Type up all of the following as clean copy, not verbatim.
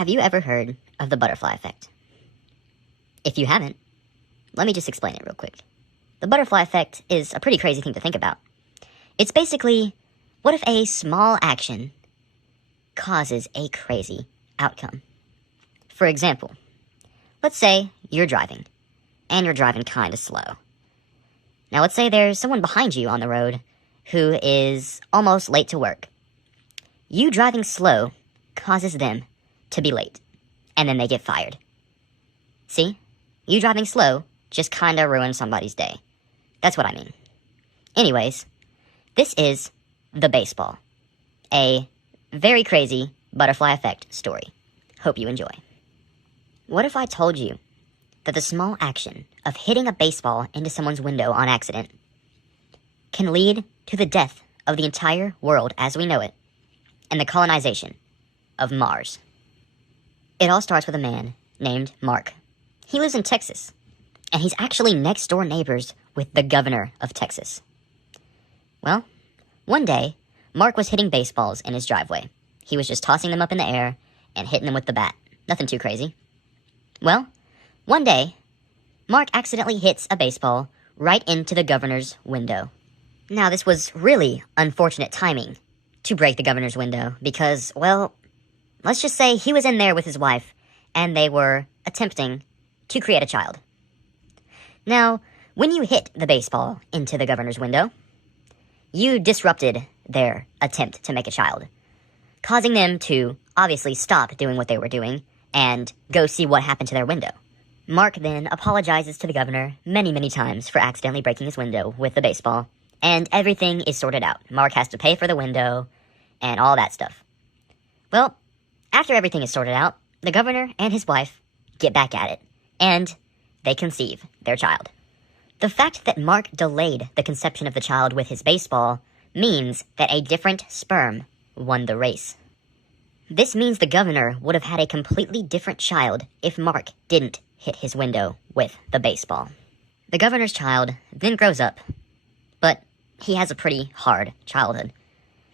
Have you ever heard of the butterfly effect? If you haven't, let me just explain it real quick. The butterfly effect is a pretty crazy thing to think about. It's basically, what if a small action causes a crazy outcome? For example, let's say you're driving, and you're driving kind of slow. Now let's say there's someone behind you on the road who is almost late to work. You driving slow causes them to be late, and then they get fired. See? You driving slow just kinda ruined somebody's day. That's what I mean. Anyways, this is the baseball. A very crazy butterfly effect story. Hope you enjoy. What if I told you that the small action of hitting a baseball into someone's window on accident can lead to the death of the entire world as we know it and the colonization of Mars? It all starts with a man named Mark. He lives in Texas, and he's actually next door neighbors with the governor of Texas. Well, one day, Mark was hitting baseballs in his driveway. He was just tossing them up in the air and hitting them with the bat. Nothing too crazy. Well, one day, Mark accidentally hits a baseball right into the governor's window. Now, this was really unfortunate timing to break the governor's window because, well, let's just say he was in there with his wife and they were attempting to create a child. Now, when you hit the baseball into the governor's window, you disrupted their attempt to make a child, causing them to obviously stop doing what they were doing and go see what happened to their window. Mark then apologizes to the governor many, many times for accidentally breaking his window with the baseball, and everything is sorted out. Mark has to pay for the window and all that stuff. Well, after everything is sorted out, the governor and his wife get back at it, and they conceive their child. The fact that Mark delayed the conception of the child with his baseball means that a different sperm won the race. This means the governor would have had a completely different child if Mark didn't hit his window with the baseball. The governor's child then grows up, but he has a pretty hard childhood.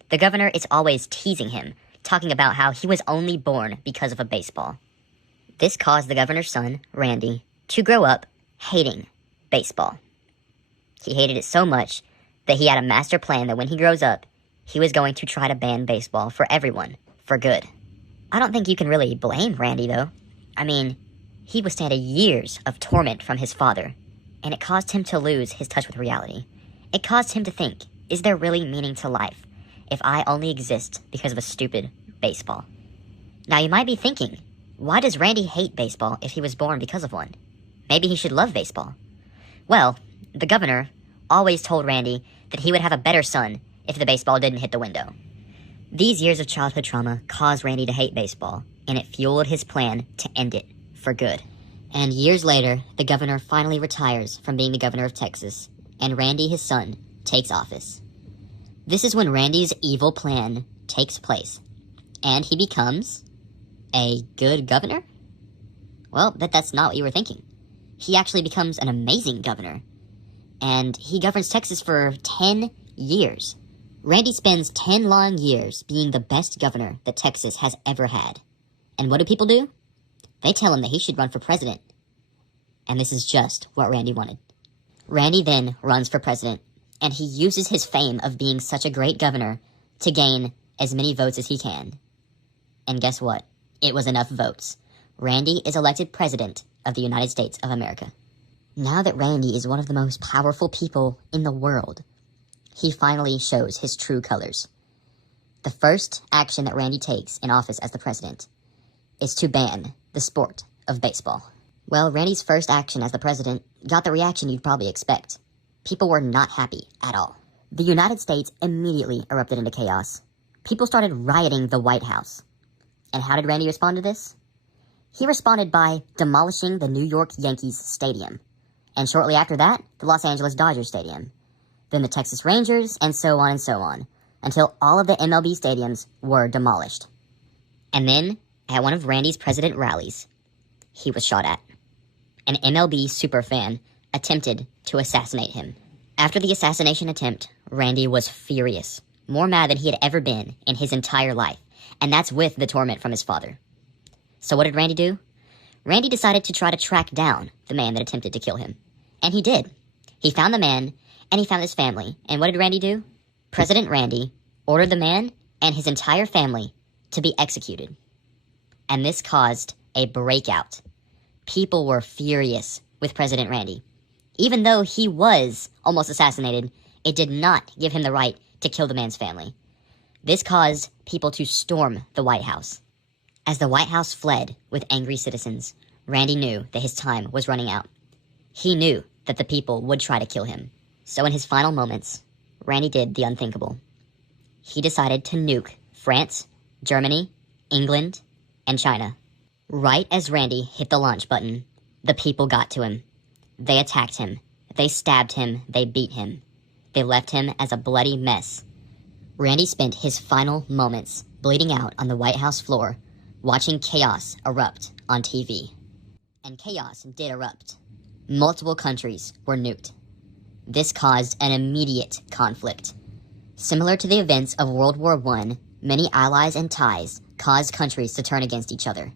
The governor is always teasing him, talking about how he was only born because of a baseball. This caused the governor's son, Randy, to grow up hating baseball. He hated it so much that he had a master plan that when he grows up, he was going to try to ban baseball for everyone, for good. I don't think you can really blame Randy, though. I mean, he withstood years of torment from his father, and it caused him to lose his touch with reality. It caused him to think, is there really meaning to life if I only exist because of a stupid baseball? Now you might be thinking, why does Randy hate baseball if he was born because of one? Maybe he should love baseball. Well, the governor always told Randy that he would have a better son if the baseball didn't hit the window. These years of childhood trauma caused Randy to hate baseball, and it fueled his plan to end it for good. And years later, the governor finally retires from being the governor of Texas, and Randy, his son, takes office. This is when Randy's evil plan takes place, and he becomes a good governor? Well, that's not what you were thinking. He actually becomes an amazing governor, and he governs Texas for 10 years. Randy spends 10 long years being the best governor that Texas has ever had. And what do people do? They tell him that he should run for president. And this is just what Randy wanted. Randy then runs for president, and he uses his fame of being such a great governor to gain as many votes as he can. And guess what? It was enough votes. Randy is elected president of the United States of America. Now that Randy is one of the most powerful people in the world, he finally shows his true colors. The first action that Randy takes in office as the president is to ban the sport of baseball. Well, Randy's first action as the president got the reaction you'd probably expect. People were not happy at all. The United States immediately erupted into chaos. People started rioting the White House. And how did Randy respond to this? He responded by demolishing the New York Yankees Stadium. And shortly after that, the Los Angeles Dodgers Stadium. Then the Texas Rangers, and so on, until all of the MLB stadiums were demolished. And then, at one of Randy's president rallies, he was shot at. An MLB superfan attempted to assassinate him. After the assassination attempt, Randy was furious, more mad than he had ever been in his entire life, and that's with the torment from his father. So what did Randy do? Randy decided to try to track down the man that attempted to kill him. And he did. He found the man, and he found his family. And what did Randy do? President Randy ordered the man and his entire family to be executed. And this caused a breakout. People were furious with President Randy. Even though he was almost assassinated, it did not give him the right to kill the man's family. This caused people to storm the White House. As the White House fled with angry citizens, Randy knew that his time was running out. He knew that the people would try to kill him. So in his final moments, Randy did the unthinkable. He decided to nuke France, Germany, England, and China. Right as Randy hit the launch button, the people got to him. They attacked him. They stabbed him. They beat him. They left him as a bloody mess. Randy spent his final moments bleeding out on the White House floor, watching chaos erupt on TV. And chaos did erupt. Multiple countries were nuked. This caused an immediate conflict. Similar to the events of World War I, many allies and ties caused countries to turn against each other.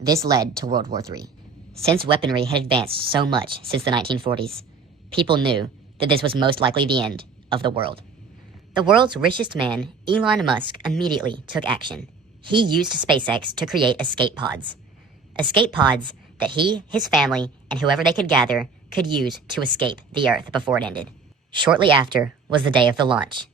This led to World War III. Since weaponry had advanced so much since the 1940s, people knew that this was most likely the end of the world. The world's richest man, Elon Musk, immediately took action. He used SpaceX to create escape pods. Escape pods that he, his family, and whoever they could gather could use to escape the Earth before it ended. Shortly after was the day of the launch.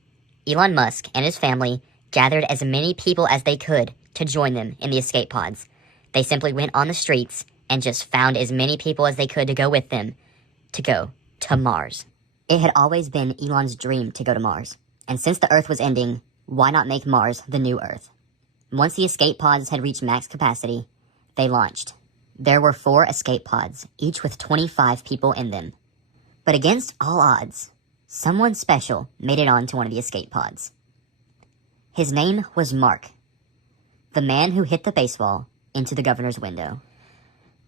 Elon Musk and his family gathered as many people as they could to join them in the escape pods. They simply went on the streets and just found as many people as they could to go with them to go to Mars. It had always been Elon's dream to go to Mars. And since the Earth was ending, why not make Mars the new Earth? Once the escape pods had reached max capacity, they launched. There were 4 escape pods, each with 25 people in them. But against all odds, someone special made it onto one of the escape pods. His name was Mark, the man who hit the baseball into the governor's window.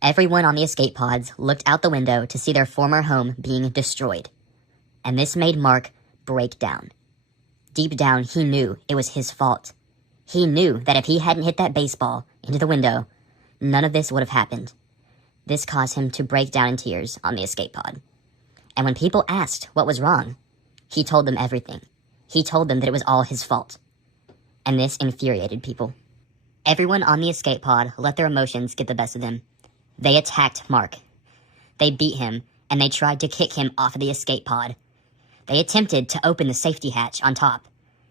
Everyone on the escape pods looked out the window to see their former home being destroyed. And this made Mark break down. Deep down, he knew it was his fault. He knew that if he hadn't hit that baseball into the window, none of this would have happened. This caused him to break down in tears on the escape pod. And when people asked what was wrong, he told them everything. He told them that it was all his fault. And this infuriated people. Everyone on the escape pod let their emotions get the best of them. They attacked Mark. They beat him, and they tried to kick him off of the escape pod. They attempted to open the safety hatch on top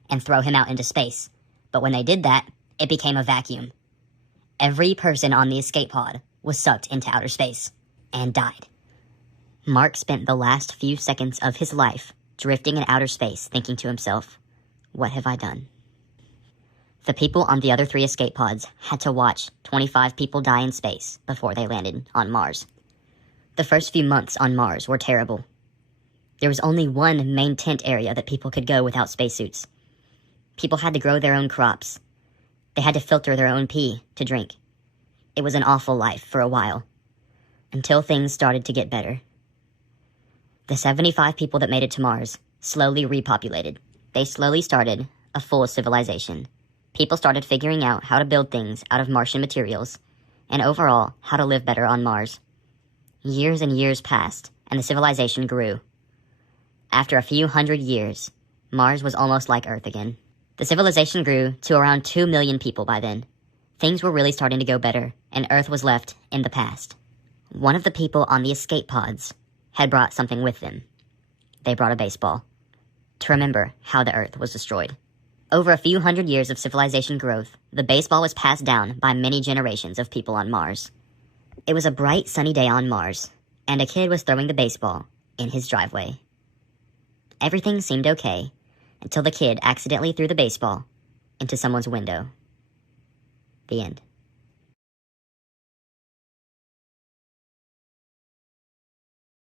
and throw him out into space. But when they did that, it became a vacuum. Every person on the escape pod was sucked into outer space and died. Mark spent the last few seconds of his life drifting in outer space, thinking to himself, "What have I done?" The people on the other 3 escape pods had to watch 25 people die in space before they landed on Mars. The first few months on Mars were terrible. There was only one main tent area that people could go without spacesuits. People had to grow their own crops. They had to filter their own pee to drink. It was an awful life for a while, until things started to get better. The 75 people that made it to Mars slowly repopulated. They slowly started a full civilization. People started figuring out how to build things out of Martian materials, and overall, how to live better on Mars. Years and years passed, and the civilization grew. After a few hundred years, Mars was almost like Earth again. The civilization grew to around 2 million people by then. Things were really starting to go better, and Earth was left in the past. One of the people on the escape pods had brought something with them. They brought a baseball, to remember how the Earth was destroyed. Over a few hundred years of civilization growth, the baseball was passed down by many generations of people on Mars. It was a bright, sunny day on Mars, and a kid was throwing the baseball in his driveway. Everything seemed okay until the kid accidentally threw the baseball into someone's window. The end.